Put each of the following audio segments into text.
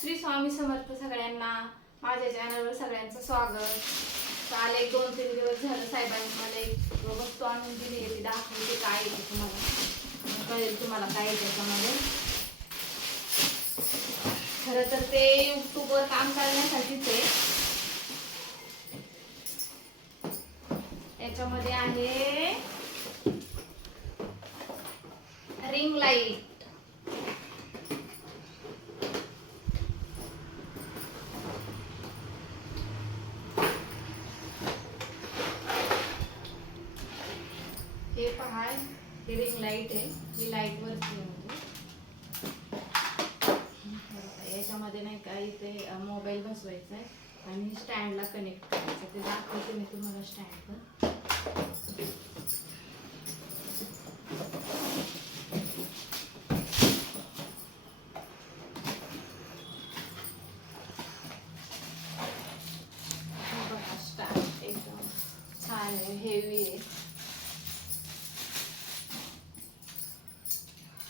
श्री स्वामी समर्थ सगळ्यांना. माझ्या चॅनलवर सगळ्यांचं स्वागत. काल 1-2-3 दिवस झालं साहेबांनी मला एक वस्तू आणून दिली आहे, ती दाखवते काय येते तुम्हाला, कळेल तुम्हाला काय आहे त्याच्यामध्ये. खरं तर ते युट्यूबवर काम करण्यासाठीच आहे. याच्यामध्ये आहे रिंग लाईट. हे पहा, ही रिंग लाईट आहे. ही लाईट वरती म्हणजे याच्यामध्ये नाही का, इथे मोबाईल बसवायचा आहे आणि स्टँडला कनेक्ट करायचं. ते दाखवते मी तुम्हाला स्टँड पण. बघा स्टँड एकदम छान आहे, हेवी आहे.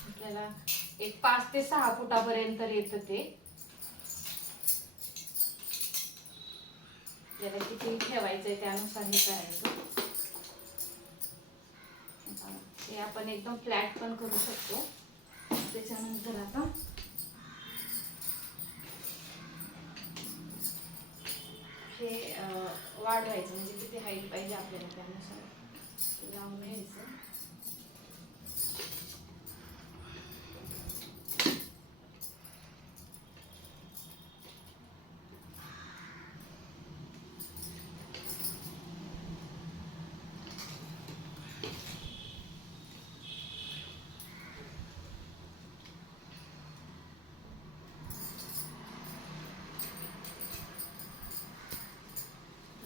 आपल्याला एक 5 ते 6 फुटापर्यंत येतं ते. त्याला किती ठेवायचंय त्यानुसार हे करायचं. हे आपण एकदम फ्लॅट पण करू शकतो. त्याच्यानंतर आता हे वाढवायचं, म्हणजे किती हाईट पाहिजे आपल्याला त्यानुसार लावून घ्यायचं.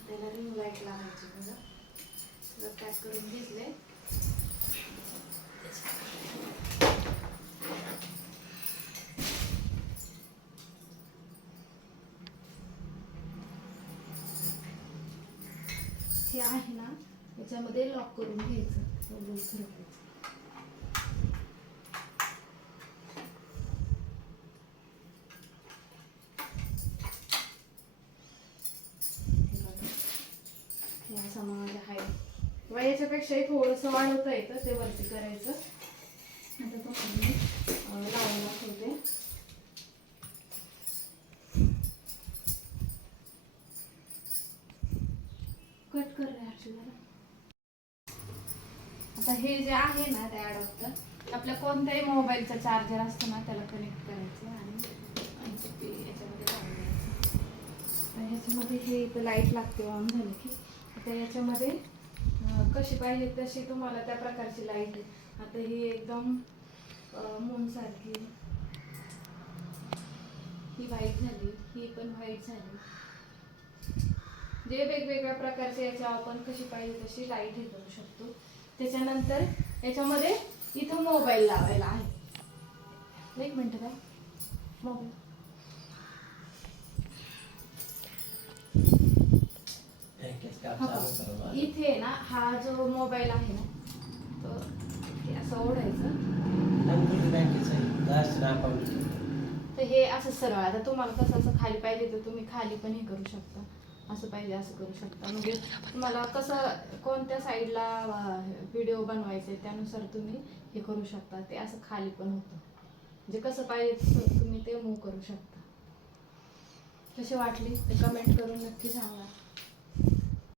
त्याला रिंग लाईट लावायची. बघा सगळं पॅक करून घेतले. हे आहे ना, याच्यामध्ये लॉक करून घ्यायचं. किंवा याच्यापेक्षाही थोडंसं वाढवता येतं, ते वरती करायचं. आता तुम्हाला लावून दाखवते. कट कर रे हर्षदा. आता हे जे आहे ना, ते अडॉप्टर आपल्या कोणत्याही मोबाईलचा चार्जर असतो ना, त्याला कनेक्ट करायचं आणि ते याच्यामध्ये लावून द्यायचं. तर ह्याच्यामध्ये हे इथं लाईट लागते ऑन झाली की. आता याच्यामध्ये कशी पाहिजे तशी तुम्हाला त्या प्रकारची लाईट आहे. आता ही एकदम मून सारखी, ही व्हाईट झाली, ही पण व्हाईट झाली. जे वेगवेगळ्या प्रकारचे याच्यावर आपण कशी पाहिजे तशी लाईट हे करू शकतो. त्याच्यानंतर याच्यामध्ये इथं मोबाईल लावायला आहे. 1 मिनिट का मोबाईल इथे ना, हा जो मोबाईल आहे ना, तो असं ओढायचं. तर हे असं सरळ. आता तुम्हाला कसं असं खाली पाहिजे तर तुम्ही खाली पण हे करू शकता, असं पाहिजे असं करू शकता. म्हणजे तुम्हाला कसं कोणत्या साईडला व्हिडिओ बनवायचे त्यानुसार तुम्ही हे करू शकता. ते असं खाली पण होतं, म्हणजे कसं पाहिजे तुम्ही ते मूव्ह करू शकता. कशी वाटली ते कमेंट करून नक्की सांगा.